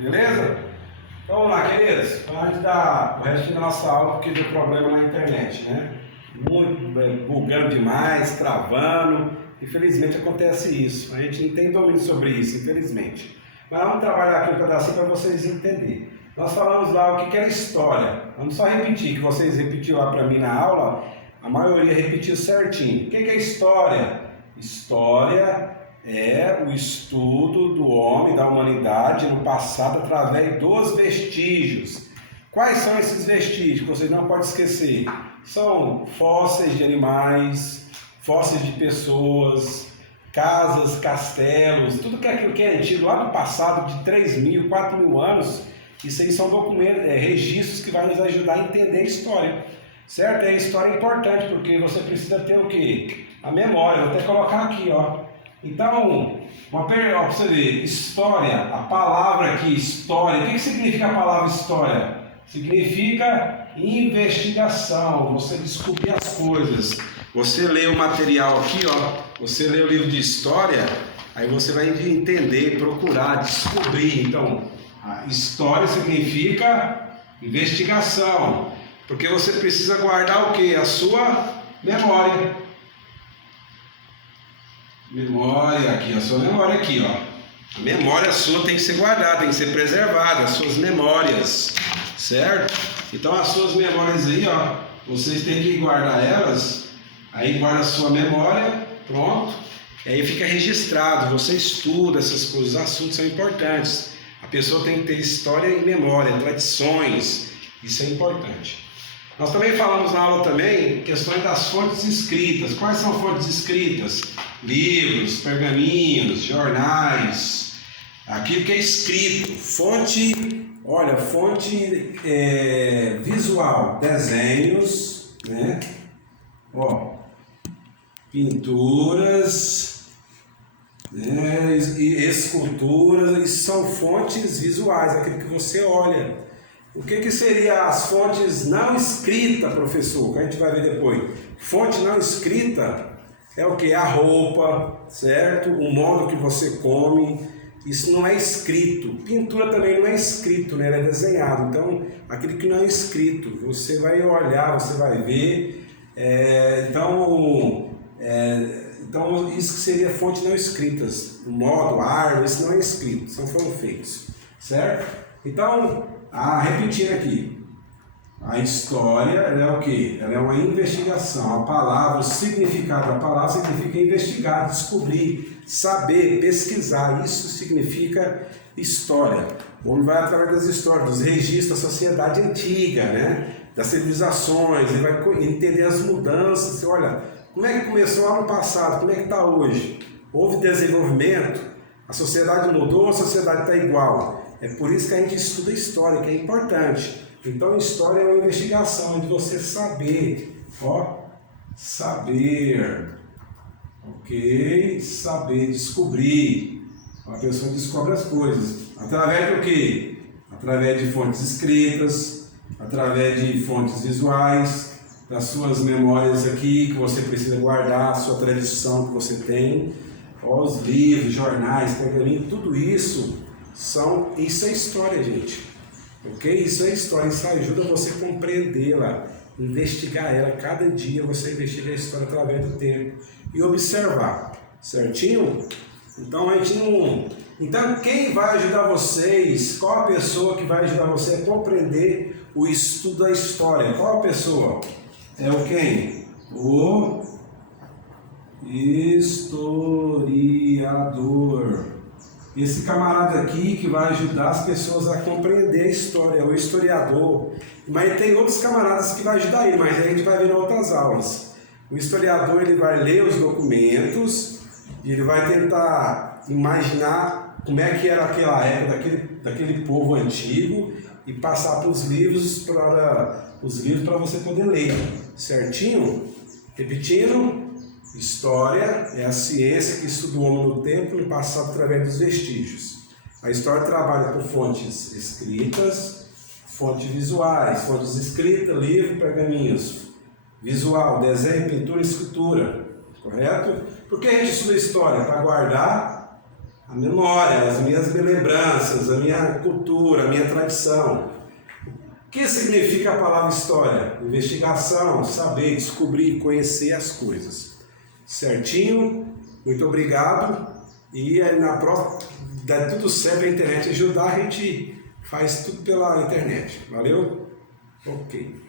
Beleza? Então vamos lá, queridos. Então a gente dá o resto da nossa aula porque deu problema na internet, né? Muito bugando demais, travando. Infelizmente acontece isso. A gente não tem domínio sobre isso, infelizmente. Mas vamos trabalhar aqui um pedacinho para vocês entenderem. Nós falamos lá o que era história. Vamos só repetir, que vocês repetiram lá para mim na aula. A maioria repetiu certinho. O que é história? História é o estudo do homem, da humanidade no passado através dos vestígios. Quais são esses vestígios que vocês não podem esquecer? São fósseis de animais, fósseis de pessoas, casas, castelos, tudo que é aquilo que é antigo lá no passado de 3.000, 4.000 anos. Isso aí são documentos, registros que vão nos ajudar a entender a história, certo? E a história é importante porque você precisa ter o quê? A memória. Vou até colocar aqui, ó. Então, para você ver, história, a palavra aqui, história, o que significa a palavra história? Significa investigação, você descobrir as coisas. Você lê o material aqui, ó, você lê o livro de história, aí você vai entender, procurar, descobrir. Então, a história significa investigação, porque você precisa guardar o quê? A sua memória. Memória aqui, a sua memória aqui, ó. A memória sua tem que ser guardada, tem que ser preservada, as suas memórias, certo? Então as suas memórias aí, ó, vocês têm que guardar elas, aí guarda a sua memória, pronto, e aí fica registrado, você estuda essas coisas, os assuntos são importantes. A pessoa tem que ter história e memória, tradições, isso é importante. Nós também falamos na aula também questões das fontes escritas. Quais são fontes escritas? Livros, pergaminhos, jornais, aquilo que é escrito. Fonte, olha, fonte visual, desenhos, né? Ó, pinturas, né? E esculturas, isso são fontes visuais, aquilo que você olha. O que seria as fontes não escritas, professor? Que a gente vai ver depois. Fonte não escrita é o que? A roupa, certo? O modo que você come. Isso não é escrito. Pintura também não é escrito, né? Ela é desenhado. Então, aquilo que não é escrito, você vai olhar, você vai ver. Então, isso que seria fonte não escritas. O modo, ar, isso não é escrito. São foram feitos, certo? Então, repetindo aqui, a história ela é o quê? Ela é uma investigação. A palavra, o significado da palavra significa investigar, descobrir, saber, pesquisar. Isso significa história. O homem vai através das histórias, dos registros da sociedade antiga, né? Das civilizações, ele vai entender as mudanças. Você olha, como é que começou lá no passado, como é que está hoje? Houve desenvolvimento? A sociedade mudou, a sociedade está igual? É por isso que a gente estuda história, que é importante. Então, história é uma investigação, é de você saber, ó, saber, ok? Saber, descobrir. A pessoa descobre as coisas. Através do quê? Através de fontes escritas, através de fontes visuais, das suas memórias aqui, que você precisa guardar, a sua tradição que você tem, ó, os livros, jornais, pergaminhos, tudo isso. Isso é história, gente, ok? Isso é história, isso ajuda você a compreendê-la, investigar ela. Cada dia você investiga a história através do tempo e observar, certinho? Então a gente não... Então quem vai ajudar vocês, qual a pessoa que vai ajudar você a compreender o estudo da história? Qual a pessoa? É o quem? O historiador. Esse camarada aqui que vai ajudar as pessoas a compreender a história, é o historiador. Mas tem outros camaradas que vai ajudar ele, mas aí a gente vai ver em outras aulas. O historiador ele vai ler os documentos, e ele vai tentar imaginar como é que era aquela época daquele povo antigo e passar para os livros para você poder ler, certinho? Repetindo. História é a ciência que estuda o homem no tempo e no passado através dos vestígios. A história trabalha com fontes escritas, fontes visuais, fontes escritas, livro, pergaminhos. Visual, desenho, pintura e escultura, correto? Por que a gente estuda história? Para guardar A memória, as minhas lembranças, a minha cultura, a minha tradição. O que significa a palavra história? Investigação, saber, descobrir, conhecer as coisas. Certinho? Muito obrigado. E aí na próxima, dá tudo certo, a internet ajudar, a gente faz tudo pela internet. Valeu? Ok.